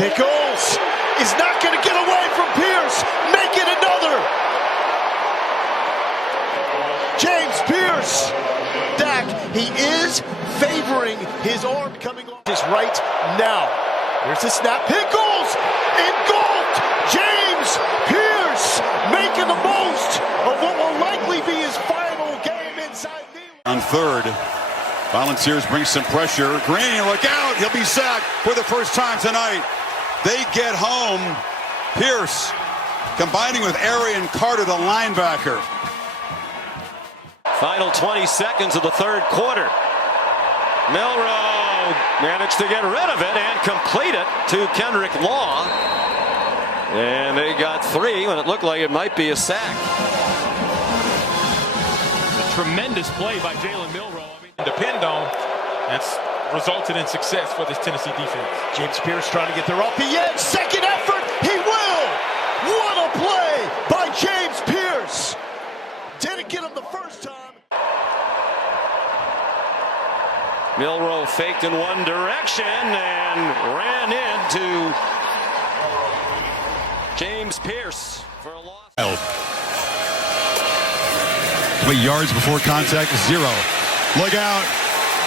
Pickles is not going to get away from Pearce. Make it another. James Pearce. Dak, he is favoring his arm coming off this right now. Here's the snap. Pickles engulfed. James Pearce making the most of what will likely be his final game inside the... On third, Volunteers bring some pressure. Green, look out. He'll be sacked for the first time tonight. They get home. Pearce combining with Arian Carter, the linebacker. Final 20 seconds of the third quarter. Milroe managed to get rid of it and complete it to Kendrick Law. And they got 3 when it looked like it might be a sack. A tremendous play by Jalen Milroe. Depend on. That's resulted in success for this Tennessee defense. James Pearce trying to get there off the edge. Second effort. He will. What a play by James Pearce. Didn't get him the first time. Milroe faked in one direction and ran into James Pearce for a loss. 3 yards before contact, 0. Look out.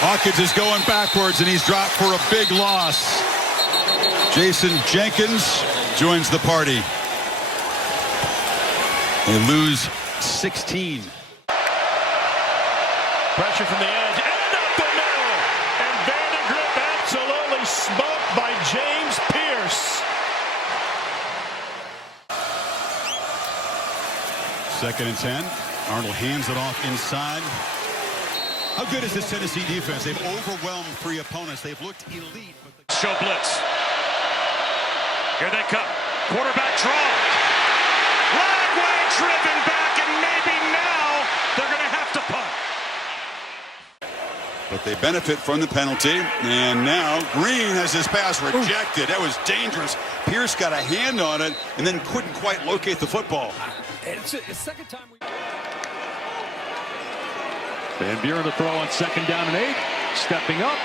Hawkins is going backwards, and he's dropped for a big loss. Jason Jenkins joins the party. They lose 16. Pressure from the edge, and up the middle. And Vandergrift absolutely smoked by James Pearce. Second and 10. Arnold hands it off inside. How good is this Tennessee defense? They've overwhelmed 3 opponents. They've looked elite. But Show blitz. Here they come. Quarterback draw. Lagway driven back, and maybe now they're going to have to punt. But they benefit from the penalty. And now Green has his pass rejected. That was dangerous. Pearce got a hand on it and then couldn't quite locate the football. It's the second time we... Van Buren to throw on 2nd down and 8. Stepping up,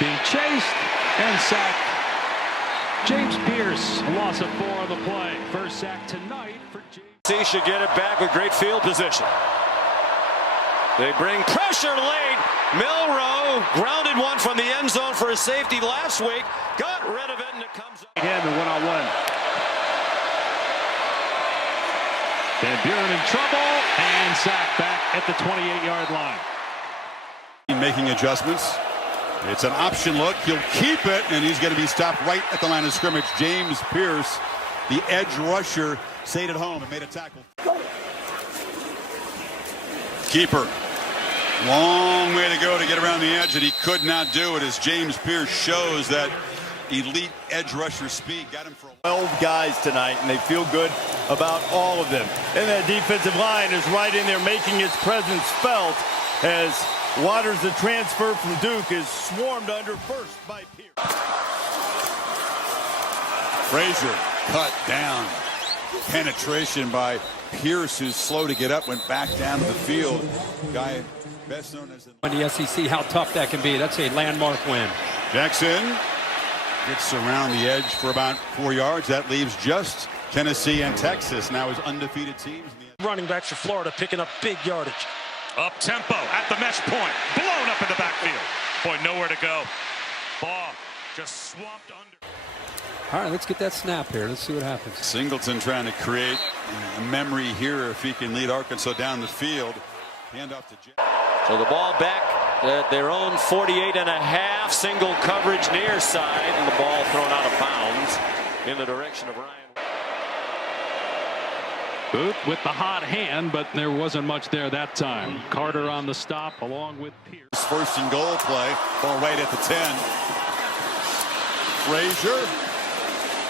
being chased, and sacked. James Pearce, a loss of 4 on the play. First sack tonight for James. He should get it back with great field position. They bring pressure late. Milroe grounded one from the end zone for a safety last week. Got rid of it, and it comes up. Him in one-on-one. Van Buren in trouble, and sacked back at the 28-yard line. Making adjustments. It's an option look. He'll keep it, and he's going to be stopped right at the line of scrimmage. James Pearce, the edge rusher, stayed at home and made a tackle. Keeper. Long way to go to get around the edge, and he could not do it as James Pearce shows that elite edge rusher speed. Got him for 12 guys tonight, and they feel good about all of them. And that defensive line is right in there making its presence felt as Waters, the transfer from Duke, is swarmed under first by Pearce. Frazier cut down. Penetration by Pearce, who's slow to get up, went back down to the field. Guy best known as the SEC, how tough that can be. That's a landmark win. Jackson gets around the edge for about 4 yards. That leaves just Tennessee and Texas now as undefeated teams. Running backs for Florida picking up big yardage. Up tempo at the mesh point. Blown up in the backfield. Boy, nowhere to go. Ball just swamped under. All right, let's get that snap here. Let's see what happens. Singleton trying to create a memory here if he can lead Arkansas down the field. Hand off to Jackson. So the ball back at their own 48.5, single coverage near side, and the ball thrown out of bounds in the direction of Ryan. Booth with the hot hand, but there wasn't much there that time. Carter on the stop along with Pearce. First and goal play. Ball right at the 10. Frazier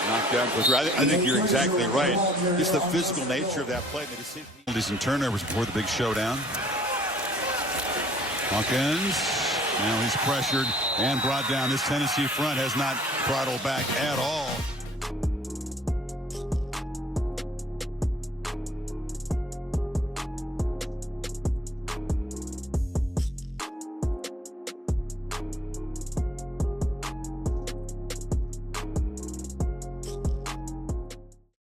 knocked down for 3. I think you're exactly right. Just the physical nature of that play. The decision. And turnovers before the big showdown. Hawkins. Now he's pressured and brought down. This Tennessee front has not throttled back at all.